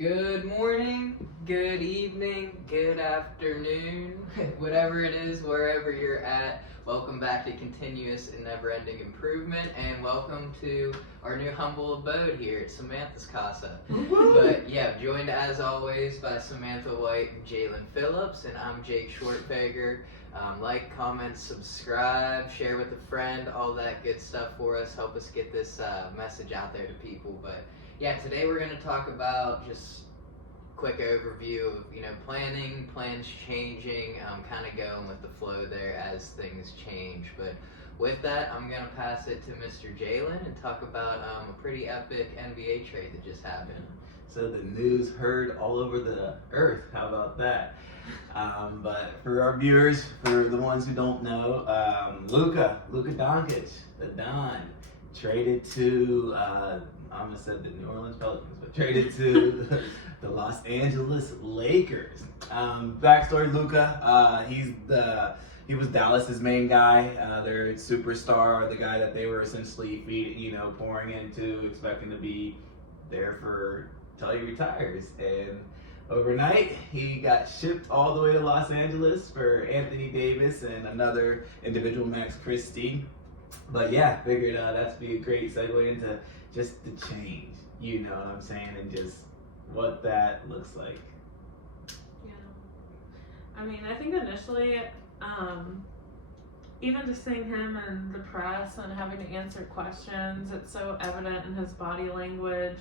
Good morning, good evening, good afternoon, whatever it is, wherever you're at. Welcome back to Continuous and Never Ending Improvement, and welcome to our new humble abode here at Samantha's Casa. But yeah, joined as always by Samantha White and Jalen Phillips, and I'm Jake Shortfager. Like, comment, subscribe, share with a friend, all that good stuff for us. Help us get this message out there to people. But yeah, today we're going to talk about just quick overview of planning, plans changing, kind of going with the flow there as things change. But with that, I'm going to pass it to Mr. Jalen and talk about a pretty epic NBA trade that just happened. So the news heard all over the earth. How about that? But for our viewers, for the ones who don't know, Luka Doncic, the Don, traded to I almost said the New Orleans Pelicans, but traded to the Los Angeles Lakers. Backstory: Luka, he was Dallas's main guy, their superstar, the guy that they were essentially pouring into, expecting to be there till he retires. And overnight, he got shipped all the way to Los Angeles for Anthony Davis and another individual, Max Christie. But yeah, figured that'd be a great segue into just the change, you know what I'm saying, and just what that looks like. Yeah. I mean, I think initially, even just seeing him in the press and having to answer questions, it's so evident in his body language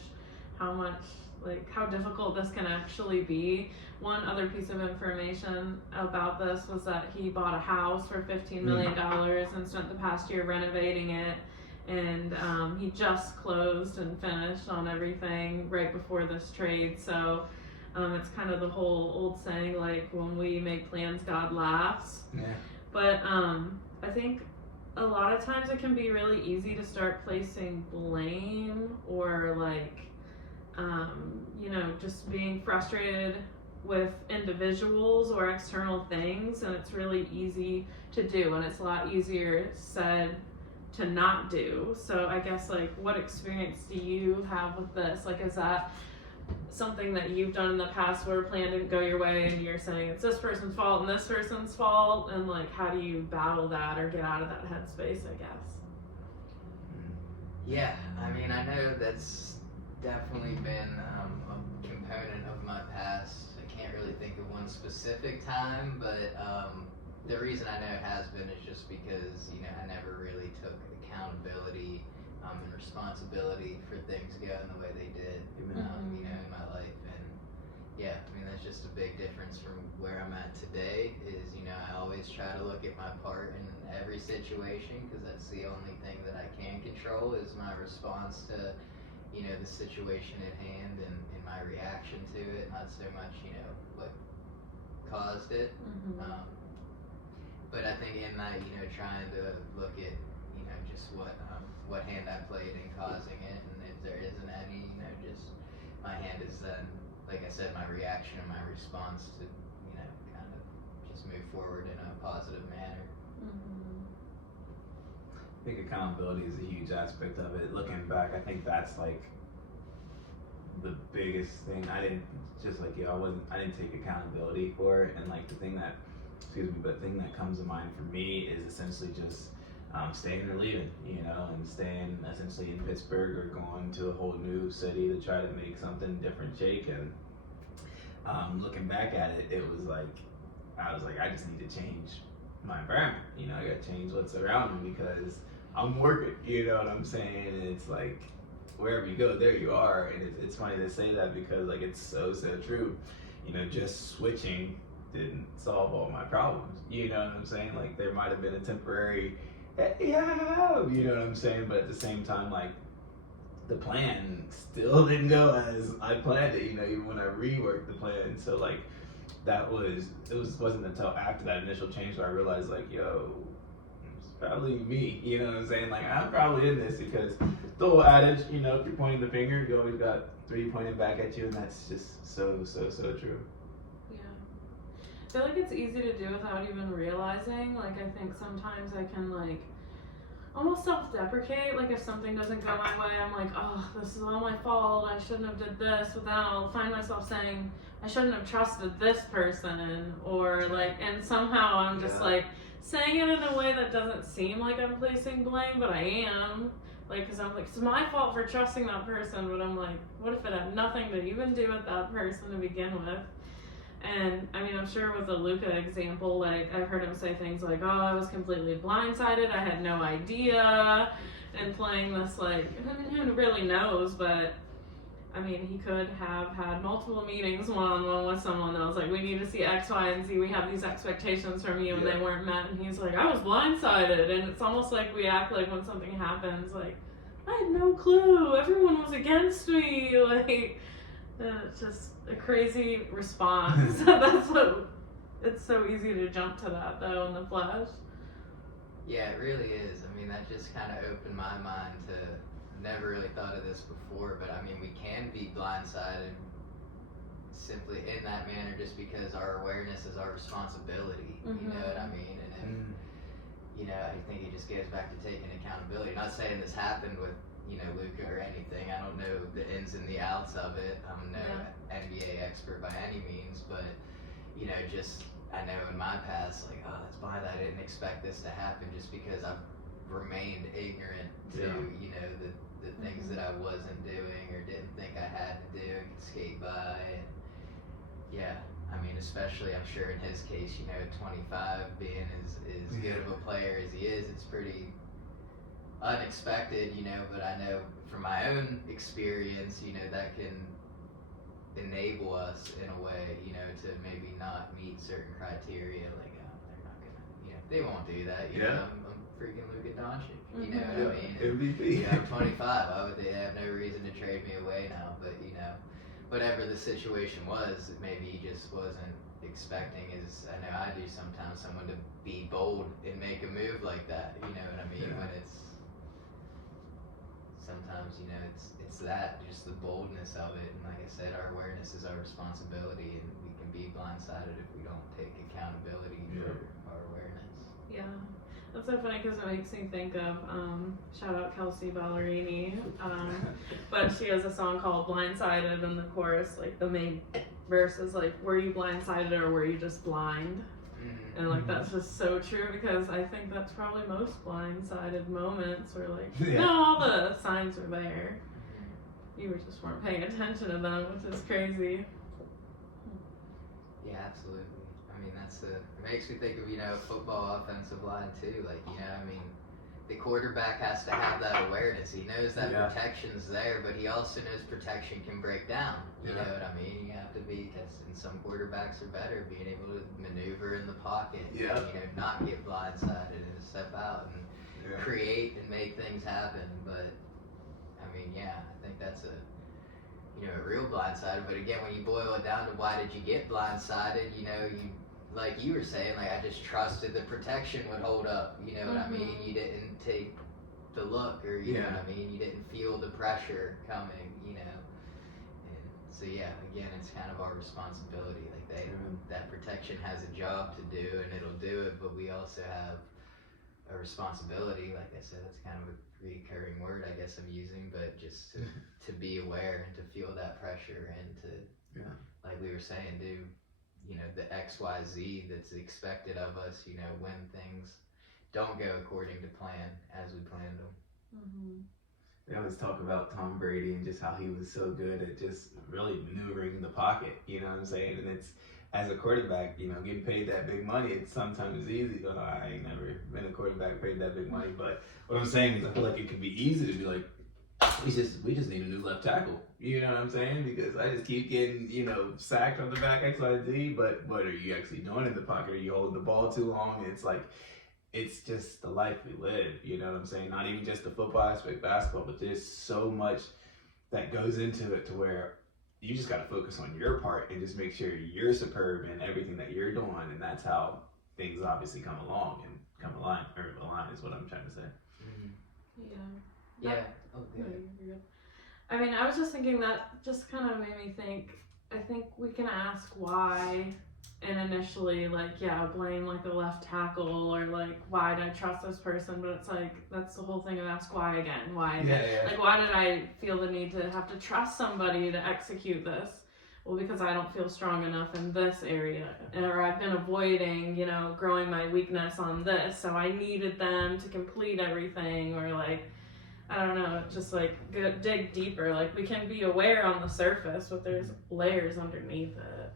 how difficult this can actually be. One other piece of information about this was that he bought a house for $15 million and spent the past year renovating it. And he just closed and finished on everything right before this trade. So it's kind of the whole old saying, like, when we make plans, God laughs. Yeah. But I think a lot of times it can be really easy to start placing blame or just being frustrated with individuals or external things, and it's really easy to do, and it's a lot easier said to not do. So I guess, what experience do you have with this? Is that something that you've done in the past where a plan didn't go your way and you're saying it's this person's fault and this person's fault, and how do you battle that or get out of that headspace, I guess? Yeah, I mean, I know that's definitely been a component of my past. I can't really think of one specific time, but the reason I know it has been is just because I never really took accountability and responsibility for things going the way they did in my life. And yeah, I mean, that's just a big difference from where I'm at today. Is I always try to look at my part in every situation, because that's the only thing that I can control is my response to the situation at hand and my reaction to it, not so much what caused it. But I think in that trying to look at just what hand I played in causing it, and if there isn't any, just my hand is then, like I said, my reaction and my response to kind of just move forward in a positive manner. I think accountability is a huge aspect of it. Looking back, I think that's the biggest thing. I didn't take accountability for it, and the thing that comes to mind for me is essentially just staying or leaving, and staying essentially in Pittsburgh or going to a whole new city to try to make something different shake. And looking back at it, it was I was I just need to change my environment. I got to change what's around me because I'm working. You know what I'm saying? And it's wherever you go, there you are. And it's funny to say that because it's so true. Just switching didn't solve all my problems. You know what I'm saying? There might have been a temporary, hey, yeah, you know what I'm saying? But at the same time, the plan still didn't go as I planned it. Even when I reworked the plan. So wasn't until after that initial change where I realized yo, it's probably me. You know what I'm saying? I'm probably in this, because the whole adage, if you're pointing the finger, you always got three pointing back at you, and that's just so true. Yeah. I feel it's easy to do without even realizing. I think sometimes I can almost self-deprecate. Like if something doesn't go my way, I'm like, oh, this is all my fault. I shouldn't have did this. But then I'll find myself saying, I shouldn't have trusted this person, or like, and somehow I'm just like saying it in a way that doesn't seem like I'm placing blame, but I am. Like, because I'm like, it's my fault for trusting that person, but I'm like, what if it had nothing to even do with that person to begin with? And I mean, I'm sure with the Luka example, like, I've heard him say things like, oh, I was completely blindsided, I had no idea, and playing this, like, who really knows, but I mean, he could have had multiple meetings one-on-one with someone that was like, we need to see X, Y, and Z, we have these expectations from you, and they weren't met, and he's like, I was blindsided, and it's almost like we act like when something happens, like, I had no clue, everyone was against me, like, and it's just a crazy response. That's what, it's so easy to jump to that, though, in the flesh. Yeah, it really is. I mean, that just kind of opened my mind to, never really thought of this before, but I mean, we can be blindsided simply in that manner just because our awareness is our responsibility. You know what I mean? And if, you know, I think it just goes back to taking accountability. Not saying this happened with, you know, Luka or anything. I don't know the ins and the outs of it. I'm no NBA expert by any means, but, you know, just, I know in my past, like, oh, that's why I didn't expect this to happen, just because I've remained ignorant to, you know, the things that I wasn't doing or didn't think I had to do and could skate by. And yeah, I mean, especially I'm sure in his case, you know, 25, being as good of a player as he is, it's pretty unexpected, you know, but I know from my own experience, you know, that can enable us in a way, you know, to maybe not meet certain criteria, like, oh, they're not gonna, you know, they won't do that, you know, I'm freaking Luka Doncic, you know what I mean? MVP. You know, I'm 25, why would they have no reason to trade me away now? But, you know, whatever the situation was, maybe he just wasn't expecting, as I know I do sometimes, someone to be bold and make a move like that, you know what I mean? When it's, sometimes, you know, it's that, just the boldness of it, and like I said, our awareness is our responsibility, and we can be blindsided if we don't take accountability for our awareness. Yeah. That's so funny because it makes me think of, shout out Kelsey Ballerini, but she has a song called Blindsided, and the chorus, like the main verse is like, were you blindsided or were you just blind? And like that's just so true, because I think that's probably most blindsided moments where like, no, all the signs were there. You just weren't paying attention to them, which is crazy. Yeah, absolutely. I mean, it makes me think of, you know, football offensive line too. Like, you know, I mean, the quarterback has to have that awareness. He knows that protection's there, but he also knows protection can break down. You know what I mean? You have to be, and some quarterbacks are better being able to maneuver in the pocket. And, you know, not get blindsided and step out and create and make things happen. But, I mean, yeah, I think that's a real blindsided. But again, when you boil it down to why did you get blindsided, you know, like you were saying, like, I just trusted the protection would hold up, you know what I mean? You didn't take the look, or you know what I mean? You didn't feel the pressure coming, you know? And so yeah, again, it's kind of our responsibility. Like that protection has a job to do, and it'll do it, but we also have a responsibility. Like I said, that's kind of a recurring word I guess I'm using, but just to be aware and to feel that pressure, and to, like we were saying, do, you know, the XYZ that's expected of us, you know, when things don't go according to plan as we planned them. They always talk about Tom Brady and just how he was so good at just really maneuvering in the pocket, you know what I'm saying? And it's, as a quarterback, you know, getting paid that big money, it's sometimes easy. I ain't never been a quarterback paid that big money, but what I'm saying is I feel like it could be easy to be like, we just need a new left tackle. You know what I'm saying? Because I just keep getting, you know, sacked on the back, XYZ, but what are you actually doing in the pocket? Are you holding the ball too long? It's like, it's just the life we live, you know what I'm saying? Not even just the football aspect, basketball, but there's so much that goes into it to where you just got to focus on your part and just make sure you're superb in everything that you're doing, and that's how things obviously come along and come align is what I'm trying to say. Yeah. Oh, good. I mean, I was just thinking that just kind of made me think, I think we can ask why and initially blame like a left tackle or like why did I trust this person, but it's like that's the whole thing of ask why again. Like why did I feel the need to have to trust somebody to execute this? Well, because I don't feel strong enough in this area, or I've been avoiding, growing my weakness on this, so I needed them to complete everything, or like, I don't know, just like dig deeper. Like we can be aware on the surface, but there's layers underneath it.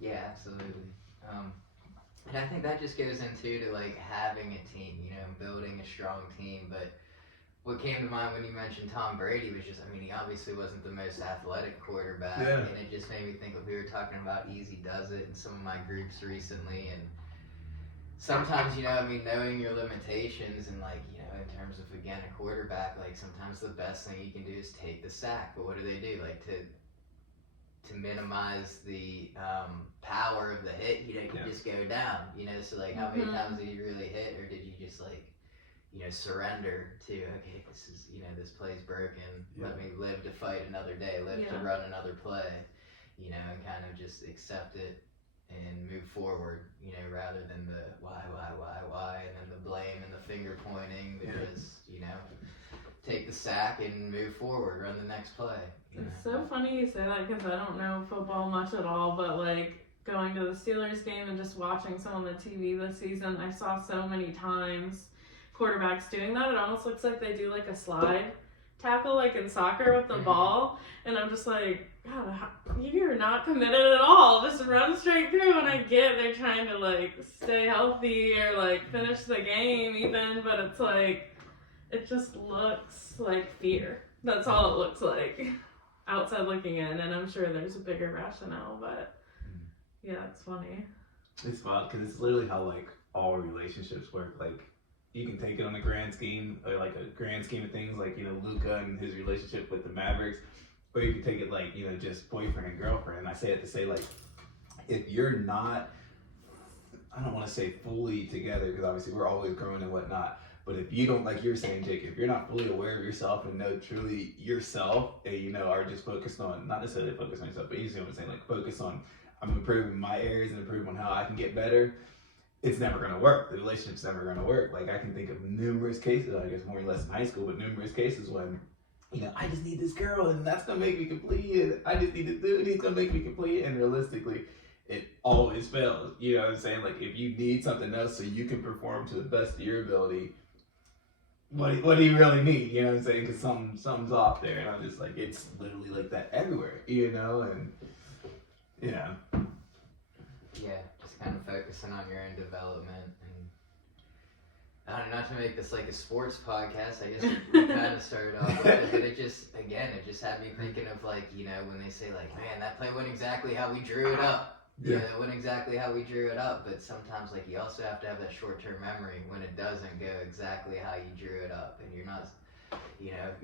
Yeah, absolutely. And I think that just goes into to like having a team, building a strong team. But what came to mind when you mentioned Tom Brady was just, he obviously wasn't the most athletic quarterback, and it just made me think of, we were talking about Easy Does It in some of my groups recently, and sometimes, knowing your limitations and like, in terms of, again, a quarterback, like sometimes the best thing you can do is take the sack. But what do? Like to minimize the power of the hit, you just go down, so like how many times did you really hit, or did you just like, surrender to, okay, this is, this play's broken, let me live to fight another day, live to run another play, and kind of just accept it and move forward, rather than the why, and then the blame and the finger pointing, because, take the sack and move forward, run the next play. It's so funny you say that, because I don't know football much at all, but like going to the Steelers game and just watching some on the TV this season, I saw so many times quarterbacks doing that. It almost looks like they do like a slide tackle like in soccer with the ball, and I'm just like, God, you're not committed at all, just run straight through. And I get they're trying to like stay healthy or like finish the game even, but it's like it just looks like fear. That's all it looks like outside looking in, and I'm sure there's a bigger rationale, but yeah, it's funny. It's fun because it's literally how like all relationships work. Like you can take it on a grand scheme, or like a grand scheme of things, like Luka and his relationship with the Mavericks, or you can take it like just boyfriend and girlfriend. And I say it to say like, if you're not, I don't want to say fully together, because obviously we're always growing and whatnot. But if you don't, like you're saying, Jake, if you're not fully aware of yourself and know truly yourself, and are just focused on, not necessarily focus on yourself, but you see what I'm saying, like focus on, I'm improving my areas and improving on how I can get better, it's never going to work. The relationship's never going to work. Like I can think of numerous cases, I guess more or less in high school, but numerous cases when, I just need this girl and that's going to make me complete, and I just need this dude, he's going to make me complete, and realistically, it always fails. You know what I'm saying? Like if you need something else so you can perform to the best of your ability, what do you really need? You know what I'm saying? Because something's off there, and I'm just like, it's literally like that everywhere, and yeah, just kind of focusing on your own development. And I don't know, not to make this like a sports podcast, I guess we kind of started off with it, but it just had me thinking of like, when they say like, man, that play went exactly how we drew it up. Yeah, it went exactly how we drew it up, but sometimes like you also have to have that short-term memory when it doesn't go exactly how you drew it up, and you're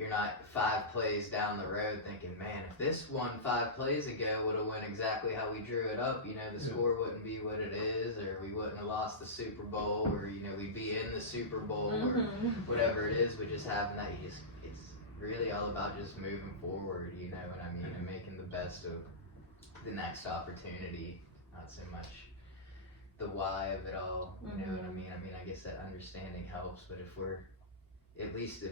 not 5 plays down the road thinking, man, if this one 5 plays ago would have went exactly how we drew it up, the score wouldn't be what it is, or we wouldn't have lost the Super Bowl, or we'd be in the Super Bowl, or whatever it is. But just having that, it's really all about just moving forward, and making the best of the next opportunity. Not so much the why of it all, you know what I mean? I guess that understanding helps, but if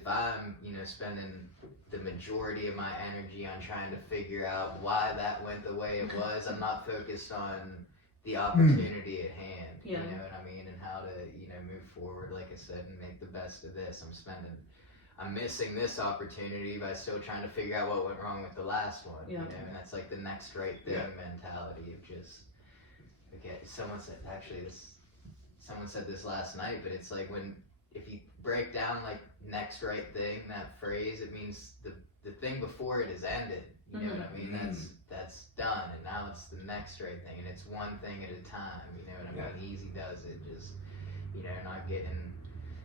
I'm, spending the majority of my energy on trying to figure out why that went the way it was, I'm not focused on the opportunity at hand, you know what I mean? And how to, move forward, like I said, and make the best of this. I'm missing this opportunity by still trying to figure out what went wrong with the last one, and that's like the next right thing mentality of just, okay, someone said this last night, but it's like if you break down like next right thing, that phrase, it means the thing before it is ended, you know what I mean? That's done, and now it's the next right thing, and it's one thing at a time, you know what I mean? Easy does it, just, not getting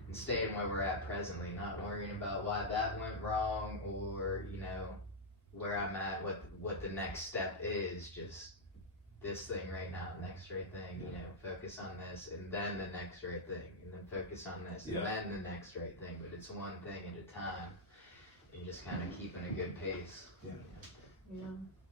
and staying where we're at presently, not worrying about why that went wrong, or, where I'm at, what the next step is, just this thing right now, next right thing, focus on this, and then the next right thing, and then focus on this, and then the next right thing, but it's one thing at a time, and just kind of keeping a good pace. Yeah.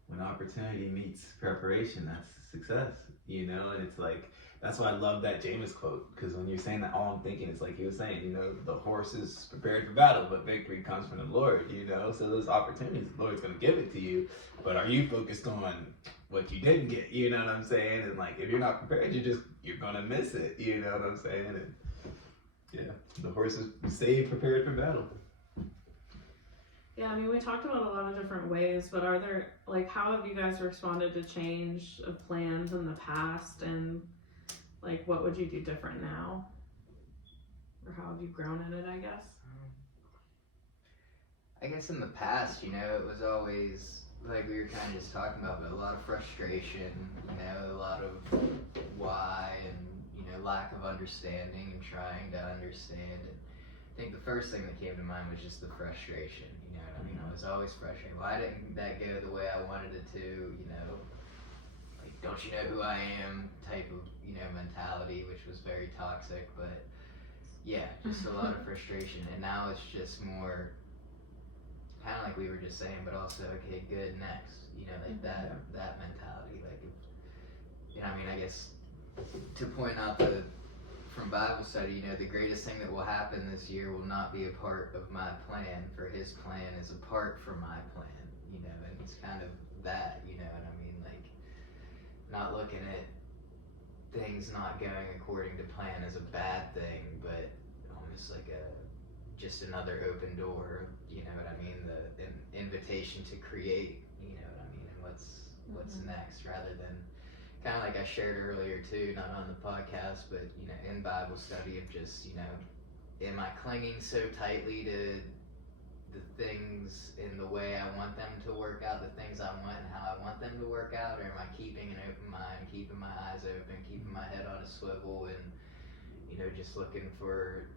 when opportunity meets preparation, that's success, you know. And it's like, that's why I love that Jameis quote, because when you're saying that, all I'm thinking is like he was saying, you know, the horse is prepared for battle, but victory comes from the Lord, you know. So those opportunities, the Lord's going to give it to you, but are you focused on what you didn't get, you know what I'm saying? And like, if you're not prepared, you're going to miss it, you know what I'm saying? And yeah, the horse is saved, prepared for battle. Yeah, I mean, we talked about a lot of different ways, but are there, like, how have you guys responded to change of plans in the past, and like, what would you do different now? Or how have you grown in it, I guess? I guess in the past, you know, it was always, like we were kind of just talking about, but a lot of frustration, you know, a lot of why, and, you know, lack of understanding and trying to understand. And I think the first thing that came to mind was just the frustration, you know what I mean? I was always frustrated. Why didn't that go the way I wanted it to, you know? Like, don't you know who I am type of, you know, mentality, which was very toxic. But yeah, just a lot of frustration. And now it's just more kind of like we were just saying, but also, okay, good, next, you know, like that mentality. Like, if, you know, I mean, I guess to point out from Bible study, you know, the greatest thing that will happen this year will not be a part of my plan, for his plan is apart from my plan, you know. And it's kind of that, you know what I mean? Like, not looking at things not going according to plan as a bad thing, but almost like just another open door, you know what I mean? An invitation to create, you know what I mean? And what's next, rather than kind of like I shared earlier too, not on the podcast, but, you know, in Bible study, of just, you know, am I clinging so tightly to the things in the way I want them to work out, the things I want and how I want them to work out, or am I keeping an open mind, keeping my eyes open, keeping my head on a swivel, and, you know, just looking for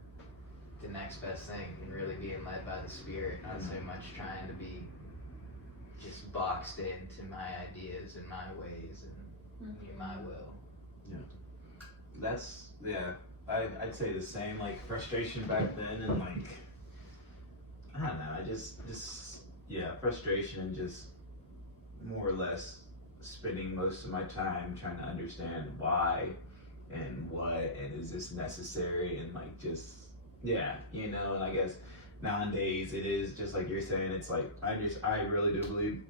the next best thing, and really being led by the Spirit, not so much trying to be just boxed into my ideas and my ways and my will. Yeah, that's, yeah, I'd say the same. Like, frustration back then, and like, I don't know, I just yeah, frustration, and just more or less spending most of my time trying to understand why and what, and is this necessary, and like, just, yeah, you know. And I guess nowadays it is just like you're saying, it's like, I really do believe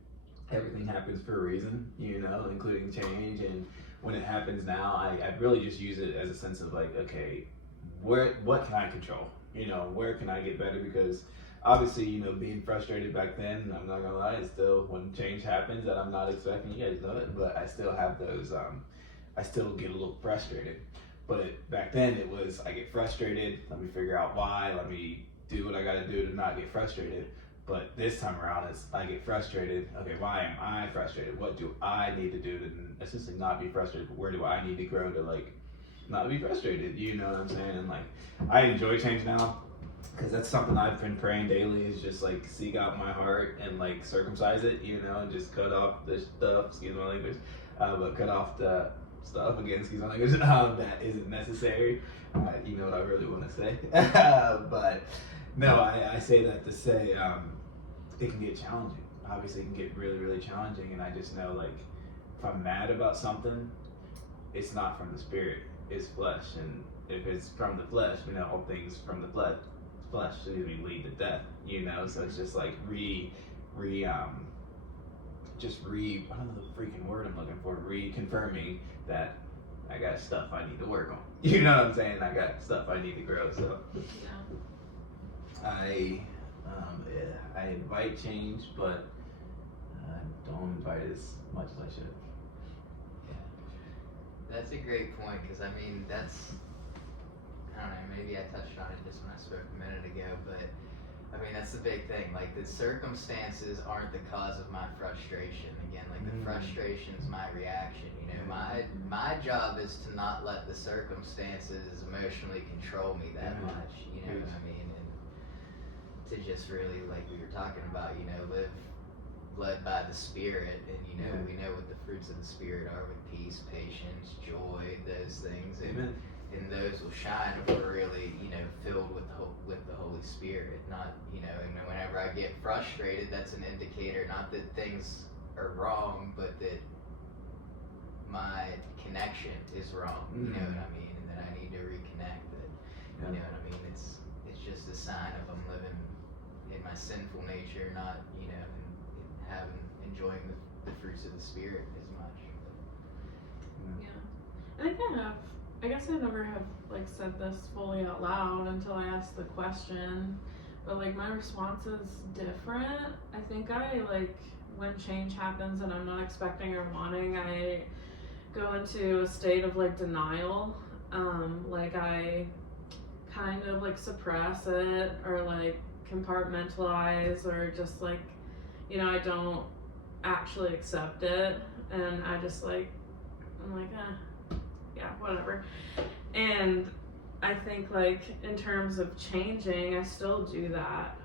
everything happens for a reason, you know, including change. And when it happens now, I really just use it as a sense of like, okay, what can I control? You know, where can I get better? Because obviously, you know, being frustrated back then, I'm not gonna lie, it's still, when change happens that I'm not expecting, you guys know it, but I still have those, I still get a little frustrated. But back then it was, I get frustrated, let me figure out why, let me do what I gotta do to not get frustrated. But this time around, it's, I get frustrated, okay, why am I frustrated? What do I need to do to essentially not be frustrated? But where do I need to grow to, like, not be frustrated? You know what I'm saying? And like, I enjoy change now, because that's something I've been praying daily, is just like seek out my heart and like circumcise it, you know, and just cut off the stuff, excuse my language, but cut off the stuff, again, excuse my language, that isn't necessary. You know what I really want to say. But no, I say that to say, it can get challenging. Obviously, it can get really, really challenging, and I just know, like, if I'm mad about something, it's not from the Spirit, it's flesh. And if it's from the flesh, you know, all things from the flesh lead to death, you know. So it's just like I don't know the freaking word I'm looking for, reconfirming that I got stuff I need to work on. You know what I'm saying? I got stuff I need to grow. So I invite change, but don't invite as much as I should. Yeah, that's a great point, because I mean, that's, I don't know, maybe I touched on it just when I spoke a minute ago, but I mean, that's the big thing. Like, the circumstances aren't the cause of my frustration. Again, like, the frustration's my reaction. You know, my job is to not let the circumstances emotionally control me that much. You know what I mean? And to just really, like we were talking about, you know, live led by the Spirit. And, you know, we know what the fruits of the Spirit are, with peace, patience, joy, those things. And those will shine if we're really, you know, filled with the Holy Spirit. Not, you know, and whenever I get frustrated, that's an indicator, not that things are wrong, but that my connection is wrong. You know what I mean? And that I need to reconnect. That you know what I mean? It's just a sign of I'm living in my sinful nature, not enjoying the fruits of the spirit as much. I think I guess I never have like said this fully out loud until I asked the question, but like my response is different. I think I like when change happens and I'm not expecting or wanting, I go into a state of like denial. Like I kind of like suppress it or like compartmentalize or just like, I don't actually accept it, and I just like, I'm like, yeah, whatever. And I think like in terms of changing, I still do that,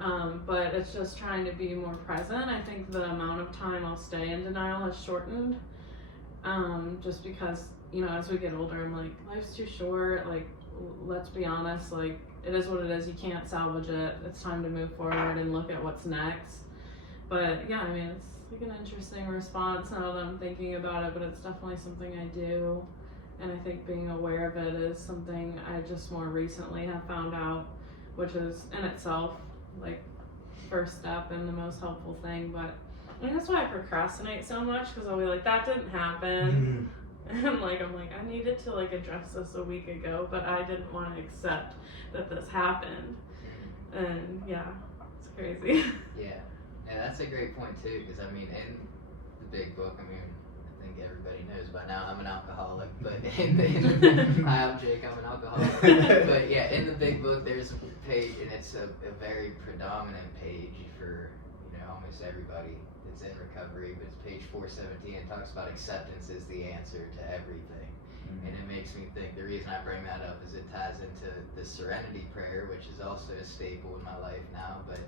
but it's just trying to be more present. I think the amount of time I'll stay in denial has shortened, just because, as we get older, I'm like, life's too short, like, let's be honest, like, it is what it is, you can't salvage it, it's time to move forward and look at what's next. But yeah, I mean, it's like an interesting response now that I'm thinking about it, but it's definitely something I do. And I think being aware of it is something I just more recently have found out, which is in itself like first step and the most helpful thing. But I think that's why I procrastinate so much, because I'll be like, that didn't happen. And like I'm like, I needed to like address this a week ago, but I didn't want to accept that this happened. And yeah, it's crazy. Yeah, that's a great point too, because I mean, in the big book, I mean, I think everybody knows by now I'm an alcoholic, but I'm Jake, I'm an alcoholic. But yeah, in the big book, there's a page, and it's a very predominant page for almost everybody that's in recovery, but it's page 417. It talks about acceptance is the answer to everything. And it makes me think, the reason I bring that up is it ties into the serenity prayer, which is also a staple in my life now. But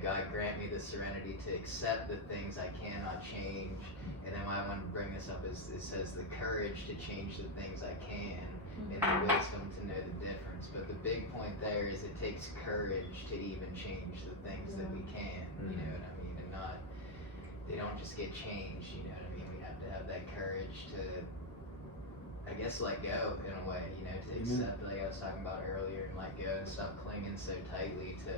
God grant me the serenity to accept the things I cannot change. And then why I wanted to bring this up is it says the courage to change the things I can, and the wisdom to know the difference. But the big point there is it takes courage to even change the things that we can. You know what I mean? And they don't just get changed. You know what I mean? We have to have that courage to, I guess, let go in a way, to accept, like I was talking about earlier, and let go and stop clinging so tightly to,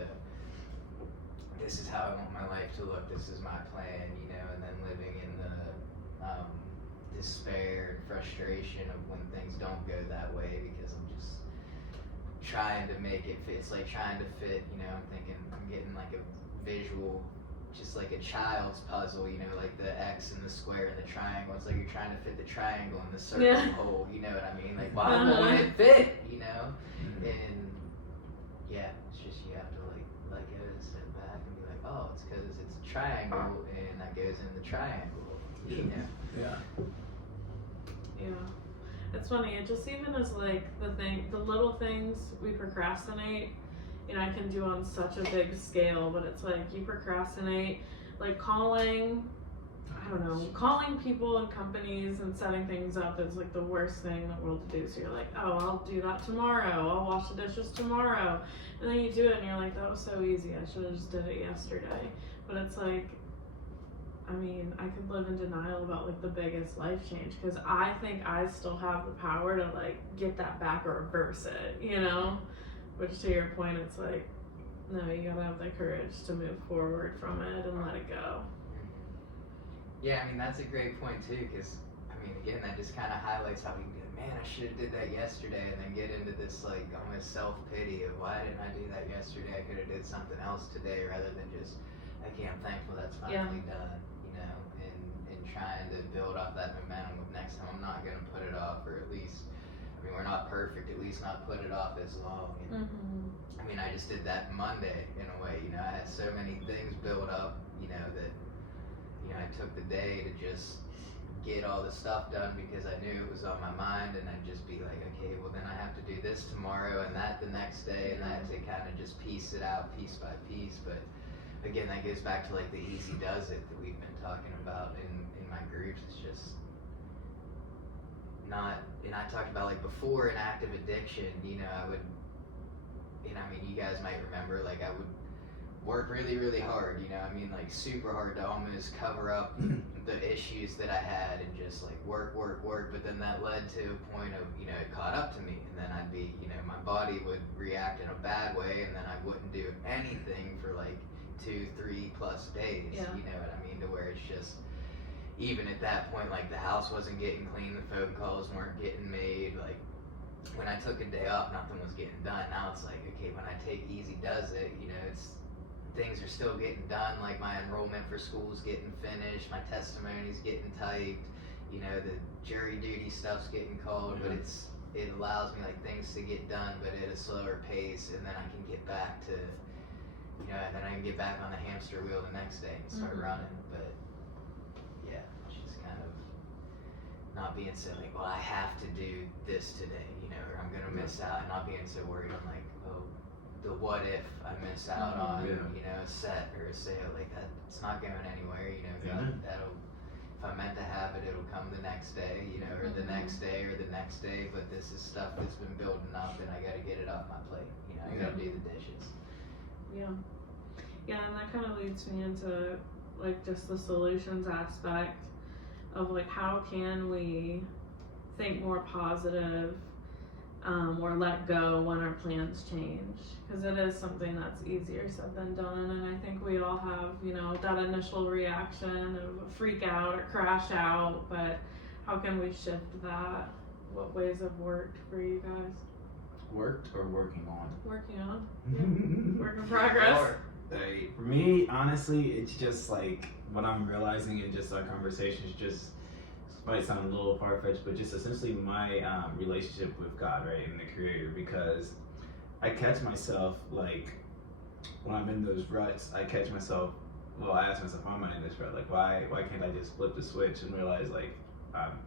this is how I want my life to look, this is my plan, and then living in the despair and frustration of when things don't go that way, because I'm just trying to make it fit. It's like trying to fit, I'm thinking, I'm getting like a visual, just like a child's puzzle, like the X and the square and the triangle. It's like you're trying to fit the triangle in the circle hole, you know what I mean? Like, why won't it fit, And yeah, it's just, you have to like let go and sit back and be like, oh, it's because it's a triangle and that goes in the triangle, Yeah. It's funny, it just even is like the little things we procrastinate, I can do on such a big scale, but it's like you procrastinate, like calling people and companies and setting things up is like the worst thing in the world to do. So you're like, oh, I'll do that tomorrow, I'll wash the dishes tomorrow, and then you do it and you're like, that was so easy, I should have just did it yesterday. But it's like, I mean, I could live in denial about like the biggest life change, because I think I still have the power to like get that back or reverse it, which to your point, it's like, no, you gotta have the courage to move forward from it and let it go. Yeah, I mean, that's a great point too, because I mean, again, that just kind of highlights how we can be like, man, I should have did that yesterday, and then get into this like almost self-pity of, why didn't I do that yesterday? I could have did something else today, rather than just, okay, I'm thankful that's finally done, and trying to build up that momentum of next time I'm not going to put it off, or at least, I mean, we're not perfect, at least not put it off as long. And, I mean, I just did that Monday in a way, I had so many things build up, that, I took the day to just get all the stuff done because I knew it was on my mind, and I'd just be like, okay, well then I have to do this tomorrow and that the next day, and I have to kind of just piece it out piece by piece. But again, that goes back to like the easy does it that we've been talking about in my groups. It's just not, and I talked about like before in active addiction, I would, and I mean, you guys might remember, like I would work really, really hard, like super hard to almost cover up the issues that I had and just like work, but then that led to a point of, you know, it caught up to me, and then I'd be, you know, my body would react in a bad way, and then I wouldn't do anything for like 2-3 plus days, Yeah. you know what I mean, to where it's just, even at that point, like the house wasn't getting clean, the phone calls weren't getting made, like when I took a day off, nothing was getting done. Now it's like, okay, when I take easy does it, you know, it's, things are still getting done, like my enrollment for school's getting finished, my testimony's getting typed, you know, the jury duty stuff's getting called, but it allows me like things to get done, but at a slower pace, and then I can get back to, you know, and then I can get back on the hamster wheel the next day and start running. But yeah, it's just kind of not being so like, well, I have to do this today, you know, or I'm gonna miss out, and not being so worried. I'm like, oh, the what if I miss out on, you know, a set or a sale, like that, it's not going anywhere, you know, that'll, if I'm meant to have it, it'll come the next day, you know, or the next day or the next day, but this is stuff that's been building up, and I gotta get it off my plate, you know, I gotta do the dishes. Yeah, and that kind of leads me into like just the solutions aspect of like how can we think more positive, or let go when our plans change, because it is something that's easier said than done, and I think we all have, you know, that initial reaction of a freak out or crash out, but how can we shift that? What ways have worked for you guys? Worked or working on? Working on, work in progress. For me, honestly, it's just like what I'm realizing in just our conversations, just might sound a little far-fetched, but just essentially my relationship with God, right, and the Creator, because I catch myself, like, when I'm in those ruts, I catch myself, well, I ask myself, why am I in this rut? Like, why can't I just flip the switch and realize, like, I'm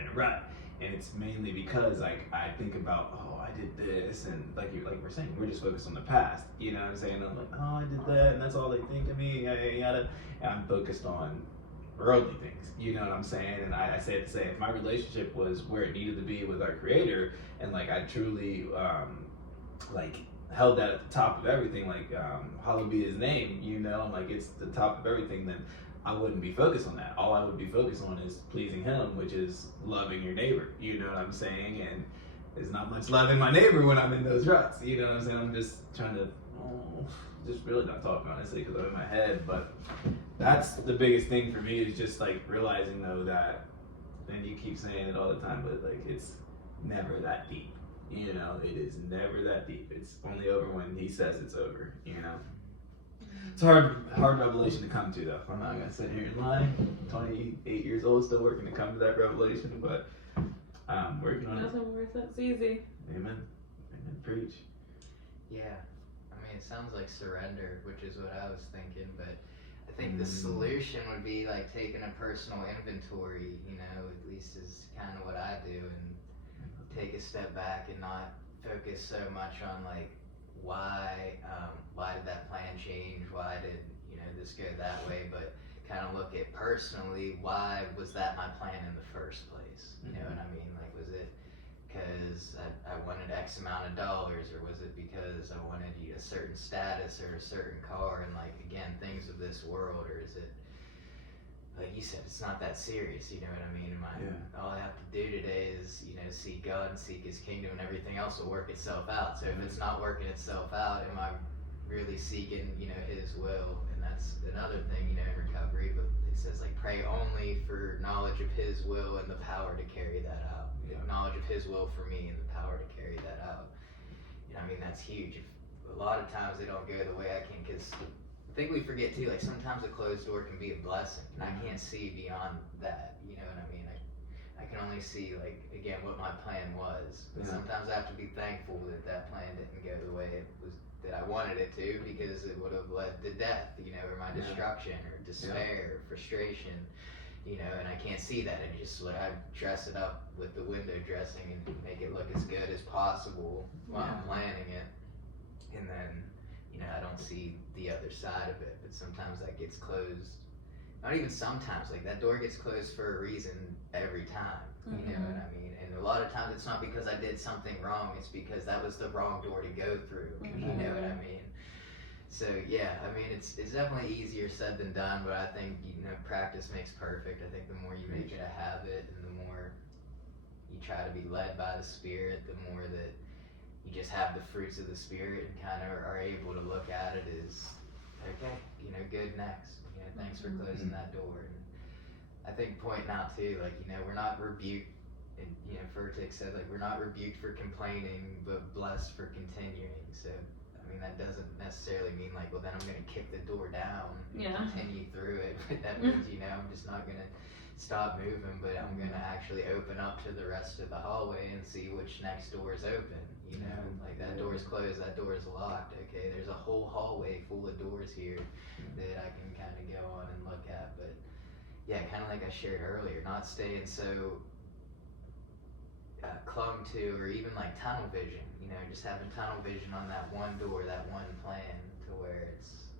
in a rut? And it's mainly because, like, I think about, oh, I did this, and like we're saying, we're just focused on the past, you know what I'm saying? I'm like, oh, I did that, and that's all they think of me, yada, yada, and I'm focused on worldly things, you know what I'm saying? And I say it to say, if my relationship was where it needed to be with our Creator, and like I truly like held that at the top of everything, like hallowed be His name, you know, like it's the top of everything, then I wouldn't be focused on that. All I would be focused on is pleasing Him, which is loving your neighbor, you know what I'm saying? And there's not much loving my neighbor when I'm in those ruts, you know what I'm saying? I'm just trying to just really not talking honestly because I'm in my head, but that's the biggest thing for me, is just like realizing though that, and you keep saying it all the time, but like it's never that deep, you know, it is never that deep. It's only over when He says it's over, you know. It's a hard revelation to come to though. I'm not gonna sit here and lie. 28 years old, still working to come to that revelation, but I'm working on it. Nothing worth it's easy. Amen. Amen. Preach. Yeah, I mean, it sounds like surrender, which is what I was thinking, but I think the solution would be like taking a personal inventory, you know, at least is kind of what I do, and take a step back and not focus so much on like why did that plan change, why did, you know, this go that way, but kind of look at personally, why was that my plan in the first place, you know what I mean? Like, was it because I wanted X amount of dollars, or was it because I wanted a certain status or a certain car, and like, again, things of this world, or is it, like you said, it's not that serious, you know what I mean? All I have to do today is, you know, seek God and seek His kingdom, and everything else will work itself out. So if it's not working itself out, am I really seeking, you know, His will? And that's another thing, you know, in recovery, but it says like, pray only for knowledge of His will and the power to carry that out. Knowledge of His will for me and the power to carry that out. You know, I mean, that's huge. A lot of times they don't go the way I can, because I think we forget too, like sometimes a closed door can be a blessing, and I can't see beyond that, you know what I mean? I can only see, like, again, what my plan was, but sometimes I have to be thankful that that plan didn't go the way it was, that I wanted it to, because it would have led to death, you know, or my destruction, or despair, or frustration, you know, and I can't see that. I just, like, I dress it up with the window dressing and make it look as good as possible while I'm planning it, and then, you know, I don't see the other side of it, but sometimes that gets closed. Not even sometimes, like that door gets closed for a reason every time, you know what I mean? And a lot of times it's not because I did something wrong, it's because that was the wrong door to go through, you know what I mean? So yeah, I mean it's definitely easier said than done, but I think practice makes perfect. I think the more you make it a habit, and the more you try to be led by the Spirit, the more that you just have the fruits of the Spirit and kind of are able to look at it as okay, good next. Thanks for closing that door. And I think pointing out too, like we're not rebuked. And Furtick said like we're not rebuked for complaining, but blessed for continuing. So I mean that doesn't necessarily mean like well then I'm gonna kick the door down and continue through it. But that means I'm just not gonna stop moving, but I'm gonna actually open up to the rest of the hallway and see which next door is open. Like that door is closed, that door is locked. Okay, there's a whole hallway full of doors here that I can kind of go on and look at. But yeah, kind of like I shared earlier, not staying so clung to, or even like tunnel vision, just having tunnel vision on that one door, that one plan, to where it's,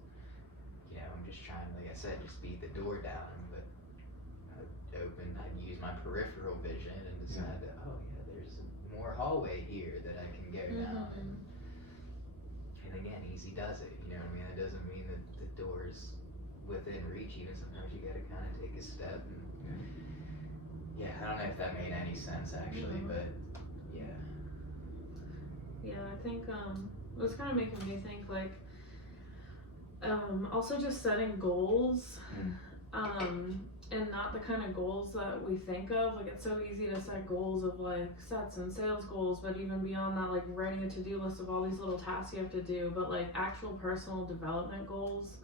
I'm just trying, like I said, just beat the door down, but I'd use my peripheral vision and decide that, oh yeah, there's more hallway here that I can go down. And again, easy does it, It doesn't mean that the door's within reach, even sometimes you gotta kind of take a step and yeah, I don't know if that made any sense actually, but yeah. Yeah, I think it was kind of making me think like also just setting goals, and not the kind of goals that we think of. Like it's so easy to set goals of like sets and sales goals, but even beyond that, like writing a to-do list of all these little tasks you have to do, but like actual personal development goals.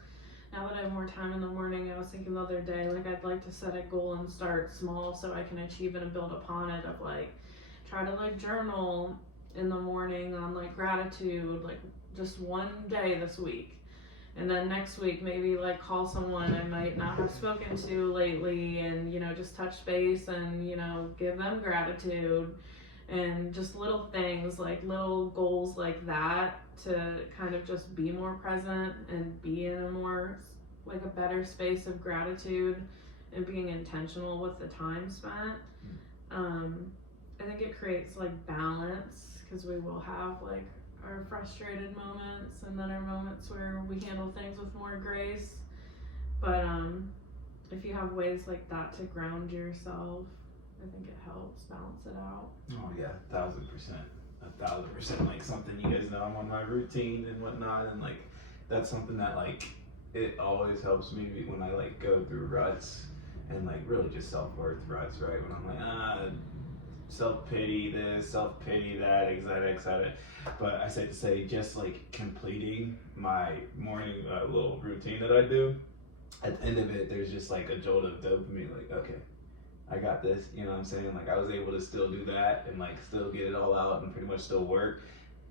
Now that I have more time in the morning, I was thinking the other day, like I'd like to set a goal and start small so I can achieve it and build upon it, of like try to like journal in the morning on like gratitude, like just one day this week. And then next week maybe like call someone I might not have spoken to lately and just touch base and give them gratitude, and just little things, like little goals like that, to kind of just be more present and be in a more like a better space of gratitude and being intentional with the time spent. I think it creates like balance, because we will have like our frustrated moments and then our moments where we handle things with more grace. But if you have ways like that to ground yourself, I think it helps balance it out. Oh yeah, 1,000%. 1,000%. Like something, you guys know I'm on my routine and whatnot, and like that's something that like it always helps me when I like go through ruts, and like really just self-worth ruts, right? When I'm like self-pity this, self-pity that, etc. But I say to say, just like completing my morning little routine that I do, at the end of it, there's just like a jolt of dopamine, like, okay, I got this, you know what I'm saying? Like I was able to still do that and like still get it all out and pretty much still work.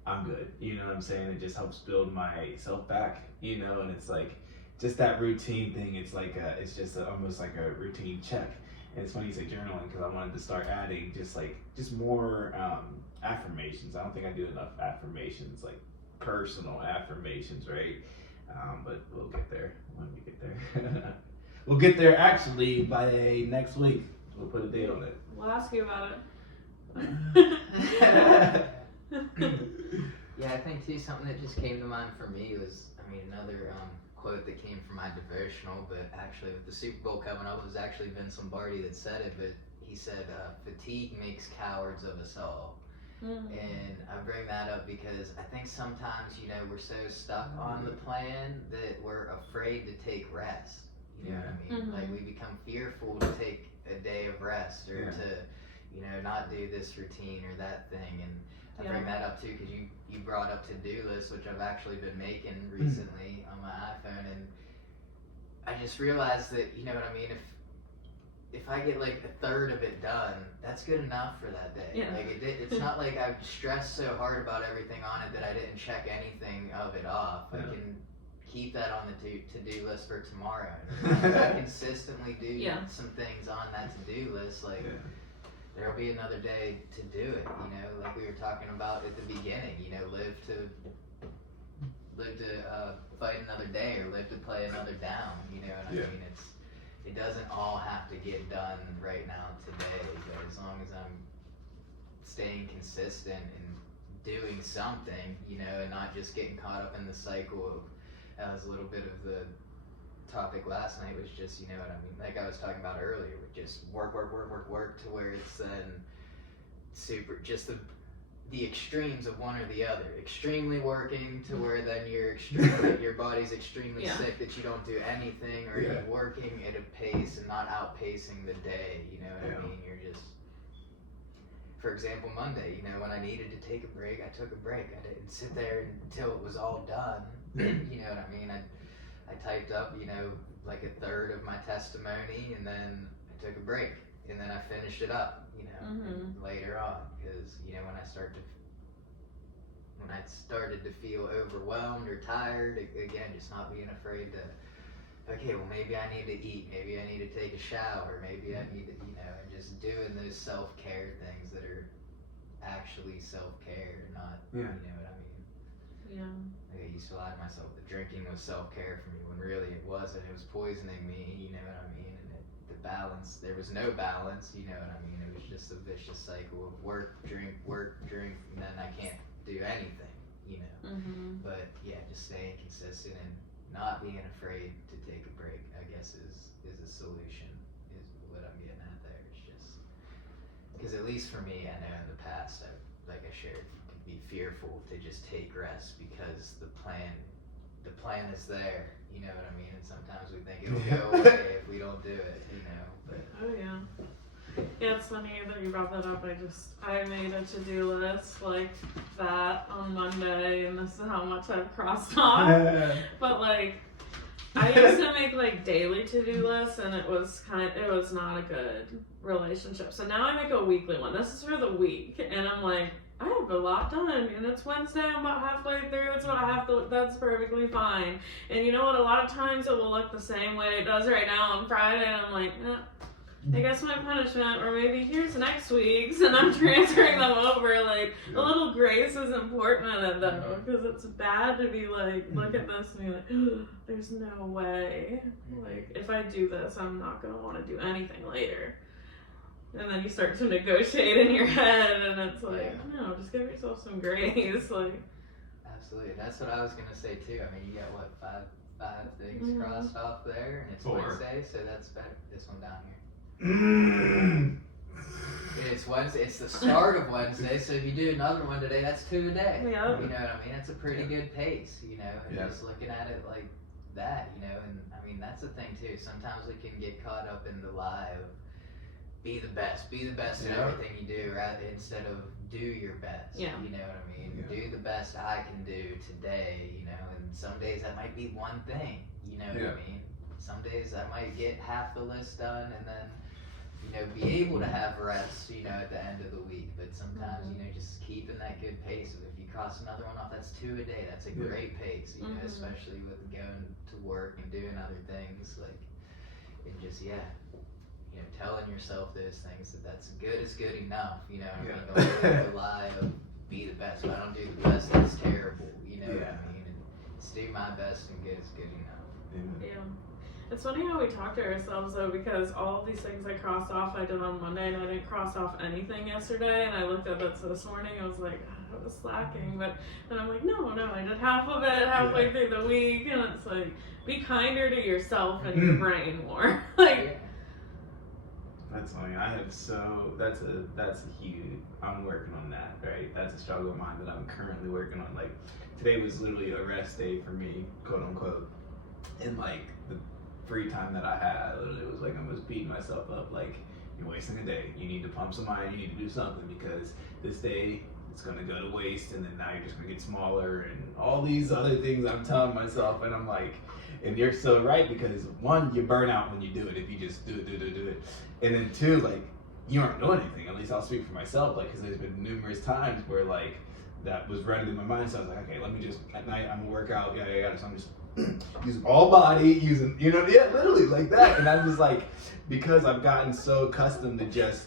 I'm good, you know what I'm saying? It just helps build myself back, and it's like just that routine thing. It's like it's just almost like a routine check. And it's funny you say journaling, because I wanted to start adding just more affirmations. I don't think I do enough affirmations, like personal affirmations, right? But we'll get there when we get there. We'll get there actually by next week. We'll put a date on it. We'll ask you about Yeah, I think too, something that just came to mind for me was, another quote that came from my devotional, but actually with the Super Bowl coming up, it was actually Vince Lombardi that said it, but he said, fatigue makes cowards of us all. And I bring that up because I think sometimes, we're so stuck on the plan that we're afraid to take rest. You know what I mean? Like we become fearful to take a day of rest, or to, not do this routine or that thing. And I bring that up too because you brought up to-do lists, which I've actually been making recently on my iPhone, and I just realized that, you know what I mean, if I get like a third of it done, that's good enough for that day. Like it's not like I've stressed so hard about everything on it that I didn't check anything of it off. I can keep that on the to-do list for tomorrow. If I consistently do some things on that to-do list, like there'll be another day to do it, like we were talking about at the beginning, live to fight another day, or live to play another down, what I mean? It doesn't all have to get done right now today, but as long as I'm staying consistent and doing something, and not just getting caught up in the cycle of that was a little bit of the topic last night, was just, you know what I mean, like I was talking about earlier, with just work to where it's then super, just the extremes of one or the other. Extremely working to where then you're extremely, your body's extremely sick that you don't do anything, or you're working at a pace and not outpacing the day, you know what I mean? You're just, for example, Monday, you know, when I needed to take a break, I took a break. I didn't sit there until it was all done. You know what I mean? I typed up, you know, like a third of my testimony, and then I took a break, and then I finished it up, you know, later on, because, you know, when I started to feel overwhelmed or tired, again, just not being afraid to, okay, well, maybe I need to eat, maybe I need to take a shower, maybe I need to, you know, and just doing those self-care things that are actually self-care, not, you know what I mean? Yeah. Like, I used to lie to myself that drinking was self-care for me, when really it wasn't. It was poisoning me, you know what I mean? And the balance, there was no balance, you know what I mean? It was just a vicious cycle of work, drink, and then I can't do anything, you know? But yeah, just staying consistent and not being afraid to take a break, I guess, is a solution, is what I'm getting at there. It's just, because at least for me, I know in the past, like I shared, be fearful to just take rest because the plan is there, you know what I mean? And sometimes we think it'll go away if we don't do it, you know, but Oh yeah. Yeah, it's funny that you brought that up. I made a to-do list like that on Monday, and this is how much I've crossed off. But like, I used to make like daily to-do lists, and it was not a good relationship. So now I make a weekly one. This is for the week, and I'm like, I have a lot done, and it's Wednesday, I'm about halfway through, that's perfectly fine. And you know what, a lot of times it will look the same way it does right now on Friday, and I'm like, I guess my punishment, or maybe here's next week's, and I'm transferring them over. Like, a little grace is important in it, though, because it's bad to be like, look at this and be like, there's no way. Like, if I do this, I'm not going to want to do anything later. And then you start to negotiate in your head, and it's like, no, just give yourself some grace. Like, absolutely. That's what I was gonna say too. I mean, you got what, five things crossed off there, and it's 4. Wednesday, so that's better. This one down here. It's Wednesday. It's the start of Wednesday, so if you do another one today, that's 2 a day. Yeah. You know what I mean? That's a pretty good pace, you know. And just looking at it like that, you know. And I mean, that's the thing too. Sometimes we can get caught up in the lie of be the best in everything you do, instead of do your best. Yeah. You know what I mean? Do the best I can do today, you know, and some days that might be one thing, you know what I mean? Some days I might get half the list done and then, you know, be able to have rest, you know, at the end of the week. But sometimes, you know, just keeping that good pace. If you cross another one off, that's 2 a day. That's a great pace, you know, especially with going to work and doing other things. Like, it just, you know, telling yourself those things, that's good is good enough, you know what I mean? Don't live the lie of be the best. If I don't do the best, that's terrible, you know what I mean? And just do my best and good is good enough. Yeah. It's funny how we talk to ourselves though, because all of these things I crossed off I did on Monday, and I didn't cross off anything yesterday, and I looked at it this morning, I was like, I was slacking, but then I'm like, no, I did half of it halfway through the week, and it's like, be kinder to yourself and your brain more. Like, that's funny. That's a huge, I'm working on that, right? That's a struggle of mine that I'm currently working on. Like, today was literally a rest day for me, quote unquote. And like, the free time that I had, literally was like, I was beating myself up, like, you're wasting a day. You need to pump some iron, you need to do something, because this day, it's gonna go to waste, and then now you're just gonna get smaller, and all these other things I'm telling myself, and I'm like, and you're so right, because 1, you burn out when you do it, if you just do it. And then 2, like, you aren't doing anything. At least I'll speak for myself, like, because there's been numerous times where, like, that was running in my mind. So I was like, okay, let me just, at night, I'm gonna work out, So I'm just using all body, you know, literally like that. And I'm just like, because I've gotten so accustomed to just,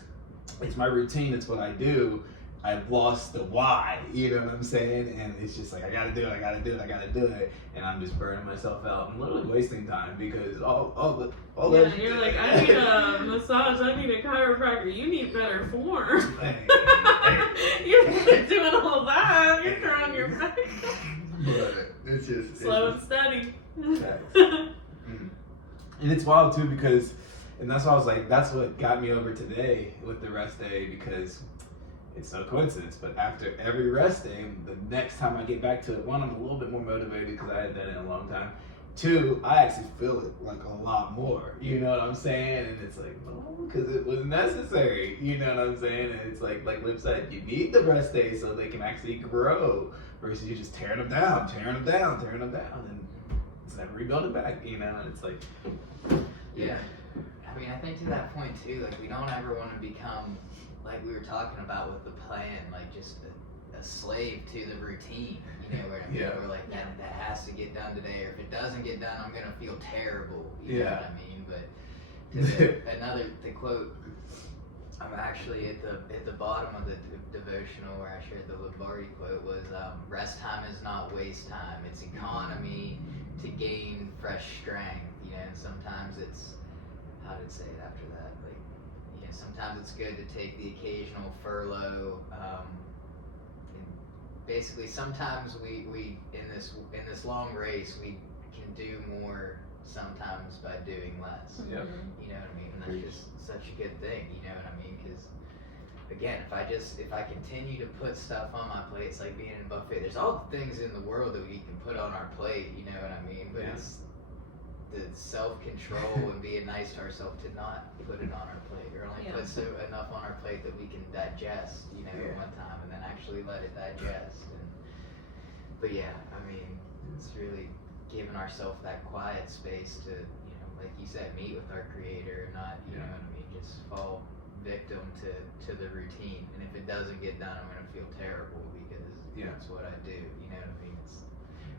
it's my routine, it's what I do, I've lost the why, you know what I'm saying? And it's just like, I gotta do it. And I'm just burning myself out and literally wasting time, because all that. You're like, I need a massage, I need a chiropractor, you need better form. You're doing all that, you're throwing your back. But it's just slow and steady. money. Facts. And it's wild too because, and that's why I was like, that's what got me over today with the rest day, because it's no coincidence, but after every rest day, the next time I get back to it, one, I'm a little bit more motivated because I hadn't done it in a long time. Two, I actually feel it like a lot more. You know what I'm saying? And it's like, no, because it was necessary. You know what I'm saying? And it's like Liv said, you need the rest days so they can actually grow versus you just tearing them down, and it's never rebuilding back. You know? And it's like, Yeah. I mean, I think to that point too, like we don't ever want to become, like we were talking about with the plan, like just a slave to the routine. You know what I mean? Yeah. Or like that has to get done today, or if it doesn't get done, I'm gonna feel terrible. You know what I mean? But the quote, I'm actually at the bottom of the devotional where I shared the Lombardi quote was, rest time is not waste time. It's economy to gain fresh strength. You know, and sometimes it's, how did it say it after that? Like, you know, sometimes it's good to take the occasional furlough. Basically, sometimes we in this long race we can do more sometimes by doing less. Yep. You know what I mean? And that's just such a good thing. You know what I mean? Because again, if I continue to put stuff on my plate, it's like being in a buffet. There's all the things in the world that we can put on our plate. You know what I mean? But it's the self-control and being nice to ourselves to not put it on our plate, or only put enough on our plate that we can digest, you know, at one time, and then actually let it digest. But yeah, I mean, it's really giving ourselves that quiet space to, you know, like you said, meet with our Creator, not, you know what I mean, just fall victim to the routine. And if it doesn't get done, I'm gonna feel terrible because that's what I do. You know what I mean? It's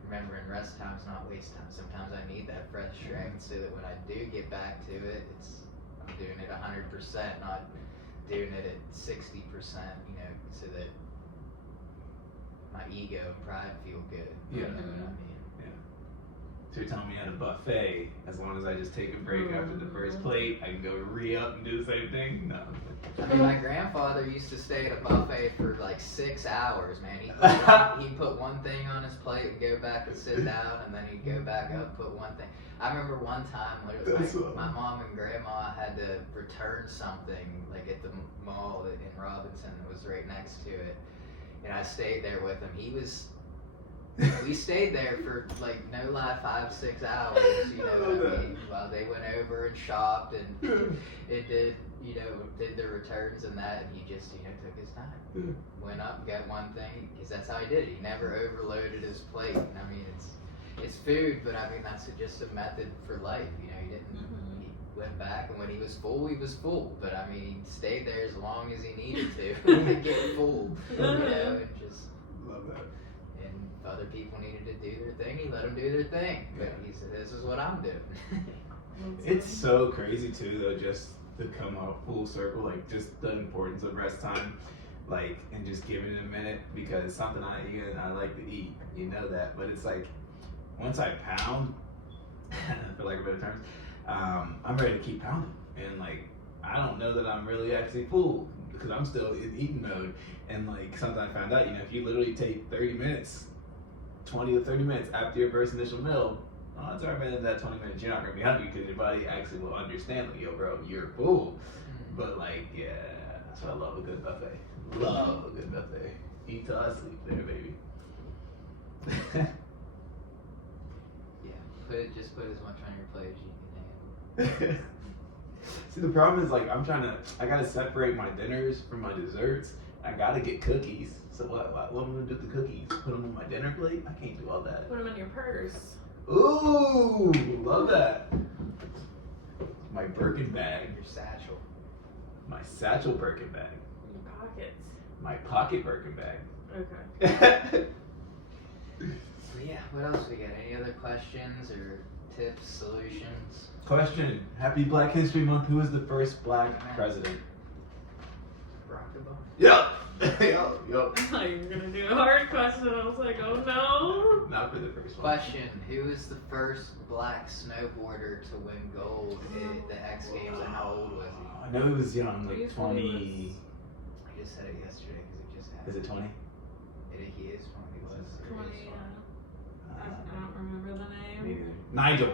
remembering rest time's not waste time. Sometimes I need that fresh strength so that when I do get back to it, I'm doing it 100%, not doing it at 60%, you know, so that my ego and pride feel good. You know what I mean? So you're telling me at a buffet, as long as I just take a break after the first plate, I can go re-up and do the same thing? No. I mean, my grandfather used to stay at a buffet for like 6 hours, man. He'd put one thing on his plate and go back and sit down, and then he'd go back up, put one thing. I remember one time when it was like my mom and grandma had to return something like at the mall in Robinson that was right next to it. And I stayed there with him. We stayed there for like no lie 5-6 hours, you know what I mean? While they went over and shopped and did the returns and that, and he just, you know, took his time. Went up, got one thing, because that's how he did it. He never overloaded his plate. And I mean, it's food, but I mean, that's just a method for life, you know. He didn't, he went back, and when he was full, he was full. But I mean, he stayed there as long as he needed to get full, you know, and just. Love that. If other people needed to do their thing, he let them do their thing. But he said, this is what I'm doing. It's so crazy too, though, just to come out full circle, like just the importance of rest time, like, and just giving it a minute, because something I like to eat, you know that, but it's like, once I pound, for lack of better terms, I'm ready to keep pounding, and like, I don't know that I'm really actually full, because I'm still in eating mode, and like, something I found out, you know, if you literally take 30 minutes, 20 to 30 minutes after your first initial meal, it's already been in that 20 minutes, you're not gonna be hungry because your body actually will understand, like, yo bro, you're full. But like, yeah, that's why I love a good buffet. Love a good buffet. Eat till I sleep there, baby. Yeah, just put as much on your plate as you can handle. See, the problem is, like, I gotta separate my dinners from my desserts. I gotta get cookies. So what am I gonna do with the cookies? Put them on my dinner plate? I can't do all that. Put them in your purse. Ooh, love that. My Birkin bag. Your satchel. My satchel Birkin bag. Your pockets. My pocket Birkin bag. Okay. So yeah, what else we got? Any other questions or tips, solutions? Question. Happy Black History Month. Who is the first black president? Barack Obama. Yup. Yup. I thought you were gonna do a hard question. I was like, oh no. Not for the first one. Question: who is the first black snowboarder to win gold at the X Games, and how old was he? I know he was young, like He's 20. I just said it yesterday because it just happened. Is it 20? He is 20. Was 20, I don't remember the name. Me neither. Nigel.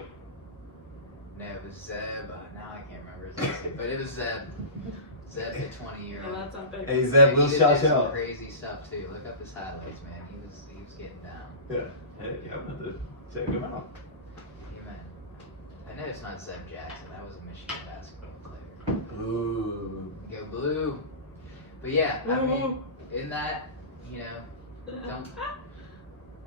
No, it was Zeb. Now I can't remember his last name, but it was Zeb. Zeb, the 20-year-old. Yeah, that's epic. Hey Zeb, we'll he shout did some out. crazy stuff too. Look up his highlights, man. He was getting down. Yeah. Hey, yeah, I'm going to check him out. You man. I know it's not Zeb Jackson. That was a Michigan basketball player. Ooh. Go blue. But yeah, I mean, in that, you know, don't.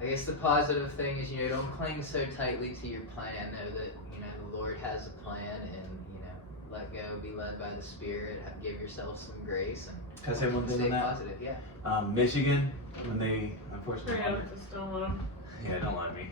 I guess the positive thing is, you know, don't cling so tightly to your plan. Know that, you know, the Lord has a plan, and, you know, let go, be led by the Spirit, give yourself some grace, and Can I say one thing stay on that? positive. Yeah. Michigan, when they unfortunately Hurry up, just don't let 'em. yeah, don't let me.